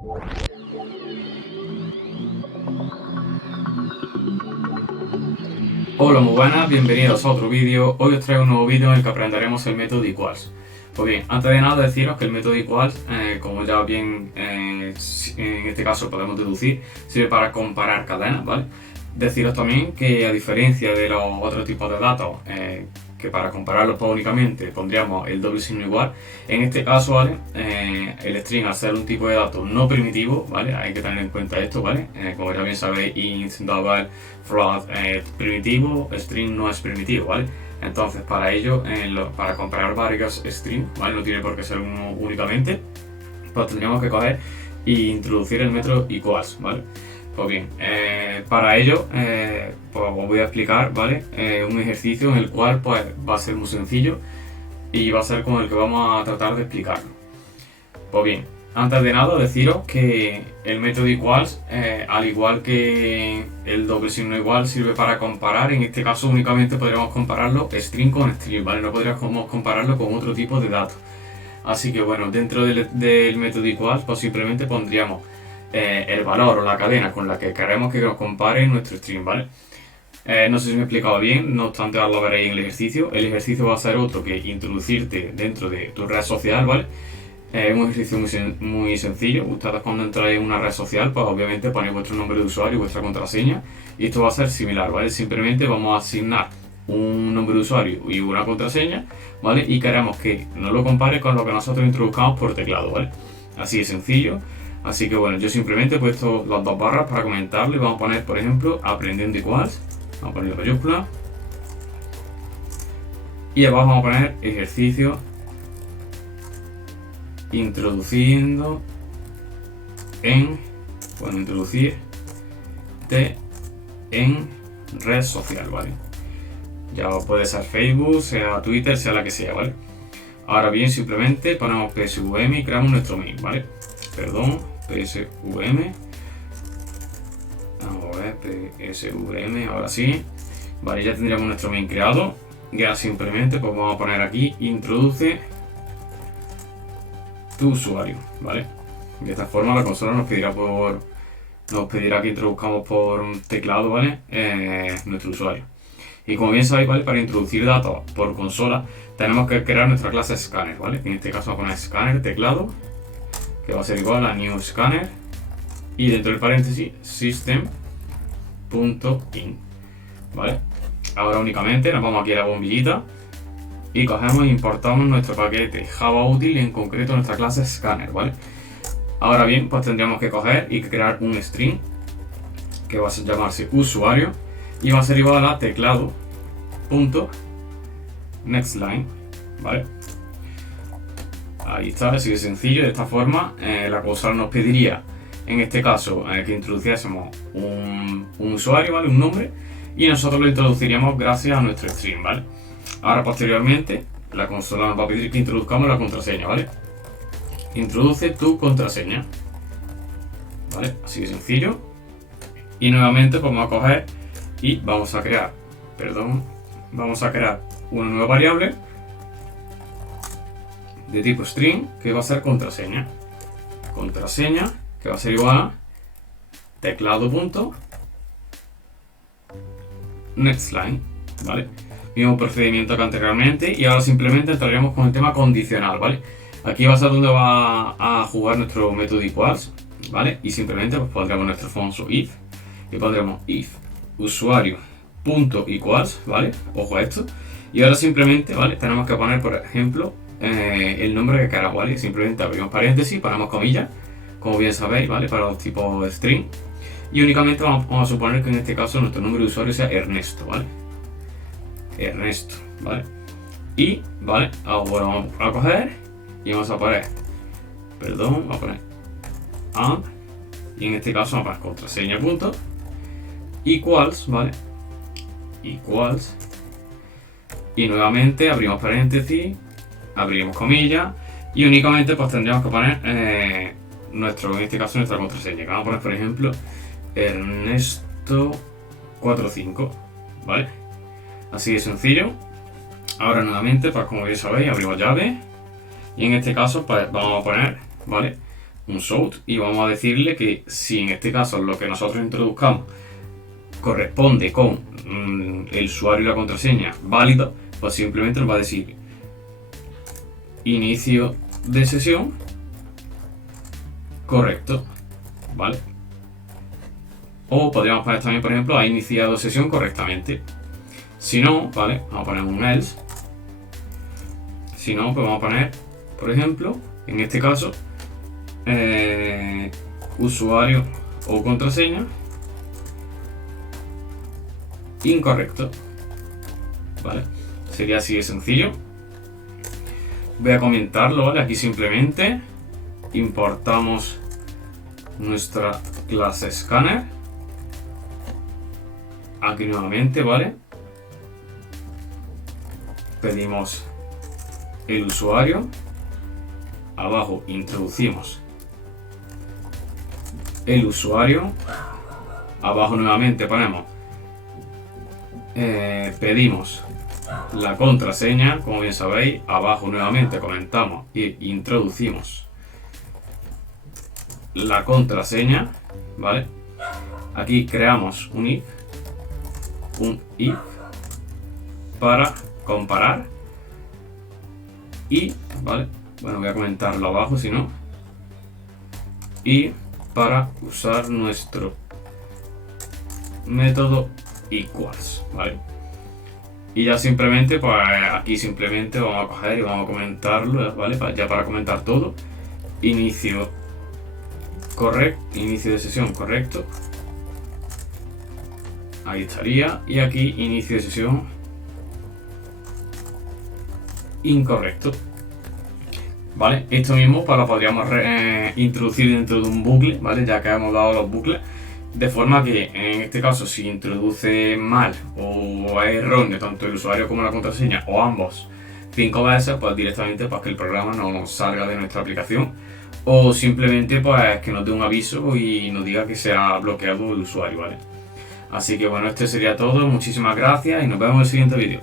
Hola, muy buenas, bienvenidos a otro vídeo. Hoy os traigo un nuevo vídeo en el que aprenderemos el método equals. Pues bien, antes de nada deciros que el método equals, como ya bien en este caso podemos deducir, sirve para comparar cadenas, ¿vale? Deciros también que a diferencia de los otros tipos de datos, que para compararlos pues únicamente pondríamos el doble signo igual, en este caso, ¿vale? El string, al ser un tipo de dato no primitivo, ¿vale? Hay que tener en cuenta esto, ¿vale? Como ya bien sabéis, int, double, float, primitivo, string no es primitivo, ¿vale? Entonces, para ello, para comparar varios strings, ¿vale? No tiene por qué ser uno únicamente, pues tendríamos que coger e introducir el método equals, ¿vale? Pues bien, para ello pues os voy a explicar, ¿vale? Un ejercicio en el cual pues, va a ser muy sencillo y va a ser con el que vamos a tratar de explicarlo. Pues bien, antes de nada deciros que el método equals, al igual que el doble signo igual, sirve para comparar. En este caso únicamente podríamos compararlo string con string, ¿vale? No podríamos compararlo con otro tipo de datos. Así que bueno, dentro del método equals pues simplemente pondríamos el valor o la cadena con la que queremos que nos compare nuestro string, ¿vale? No sé si me he explicado bien, no obstante ahora lo veréis en el ejercicio. El ejercicio va a ser otro que introducirte dentro de tu red social, ¿vale? Es un ejercicio muy sencillo. Ustedes cuando entráis en una red social, pues obviamente ponéis vuestro nombre de usuario y vuestra contraseña. Y esto va a ser similar, ¿vale? Simplemente vamos a asignar un nombre de usuario y una contraseña, ¿vale? Y queremos que nos lo compare con lo que nosotros introduzcamos por teclado, ¿vale? Así de sencillo. Así que bueno, yo simplemente he puesto las dos barras para comentarlo y vamos a poner, por ejemplo, aprendiendo equals. Vamos a poner la mayúscula. Y abajo vamos a poner ejercicio introduciendo introducir en red social, ¿vale? Ya puede ser Facebook, sea Twitter, sea la que sea, ¿vale? Ahora bien, simplemente ponemos psvm y creamos nuestro main, ¿vale? Perdón, psvm. Vamos a ver, psvm, ahora sí. Vale, ya tendríamos nuestro main creado. Ya simplemente pues vamos a poner aquí, introduce tu usuario, ¿vale? De esta forma la consola nos pedirá que introduzcamos por un teclado, ¿vale? Nuestro usuario. Y como bien sabéis, ¿vale? Para introducir datos por consola tenemos que crear nuestra clase scanner, ¿vale? En este caso vamos a poner scanner teclado, que va a ser igual a new scanner, y dentro del paréntesis system.in, ¿vale? Ahora únicamente nos vamos aquí a la bombillita y cogemos e importamos nuestro paquete Java útil, en concreto nuestra clase scanner, ¿vale? Ahora bien, pues tendríamos que coger y crear un string que va a llamarse usuario y va a ser igual a teclado.nextLine, ¿vale? Ahí está, así de sencillo. De esta forma la consola nos pediría, en este caso, que introduciésemos un usuario, ¿vale? Un nombre, y nosotros lo introduciríamos gracias a nuestro string, ¿vale? Ahora posteriormente la consola nos va a pedir que introduzcamos la contraseña, ¿vale? Introduce tu contraseña, ¿vale? Así de sencillo. Y nuevamente pues vamos a coger y vamos a crear una nueva variable de tipo string que va a ser contraseña, que va a ser igual a teclado.nextLine, ¿vale? Mismo procedimiento que anteriormente, y ahora simplemente entraremos con el tema condicional, ¿vale? Aquí va a ser donde va a jugar nuestro método equals, ¿vale? Y simplemente pues pondremos nuestro function if y pondremos if usuario.equals, ¿vale? Ojo a esto. Y ahora simplemente, ¿vale? Tenemos que poner, por ejemplo, el nombre que queramos, ¿vale? Simplemente abrimos paréntesis, ponemos comillas, como bien sabéis, ¿vale? Para los tipos de string. Y únicamente vamos a suponer que en este caso nuestro nombre de usuario sea Ernesto, ¿vale? Ernesto, ¿vale? Y, ¿vale? Ahora vamos a coger y vamos a poner, vamos a poner and, y en este caso vamos a poner contraseña punto equals, ¿vale? Equals, y nuevamente abrimos paréntesis, abrimos comillas, y únicamente pues tendríamos que poner en este caso nuestra contraseña, que vamos a poner por ejemplo Ernesto45, ¿vale? Así de sencillo. Ahora nuevamente, pues como bien sabéis, abrimos llave y en este caso pues vamos a poner, ¿vale? un shout y vamos a decirle que si en este caso lo que nosotros introduzcamos corresponde con el usuario y la contraseña válida, pues simplemente nos va a decir inicio de sesión correcto, ¿vale? O podríamos poner también, por ejemplo, ha iniciado sesión correctamente. Si no, ¿vale? Vamos a poner un else. Si no, pues vamos a poner, por ejemplo, en este caso, usuario o contraseña incorrecto, ¿vale? Sería así de sencillo. Voy a comentarlo, ¿vale? Aquí simplemente importamos nuestra clase scanner. Aquí nuevamente, ¿vale? Pedimos el usuario. Abajo introducimos el usuario. Abajo nuevamente ponemos pedimos la contraseña, como bien sabéis. Abajo nuevamente comentamos e introducimos la contraseña, ¿vale? Aquí creamos un if para comparar y, ¿vale? Bueno, voy a comentarlo abajo si no. Y para usar nuestro método equals, ¿vale? Y ya simplemente, pues aquí simplemente vamos a coger y vamos a comentarlo, ¿vale? Ya para comentar todo. Inicio de sesión correcto. Ahí estaría. Y aquí inicio de sesión incorrecto. ¿Vale? Esto mismo pues lo podríamos introducir dentro de un bucle, ¿vale? Ya que hemos dado los bucles. De forma que en este caso si introduce mal o es erróneo tanto el usuario como la contraseña o ambos 5 veces, pues directamente pues que el programa no salga de nuestra aplicación, o simplemente pues que nos dé un aviso y nos diga que se ha bloqueado el usuario, ¿vale? Así que bueno, esto sería todo. Muchísimas gracias y nos vemos en el siguiente vídeo.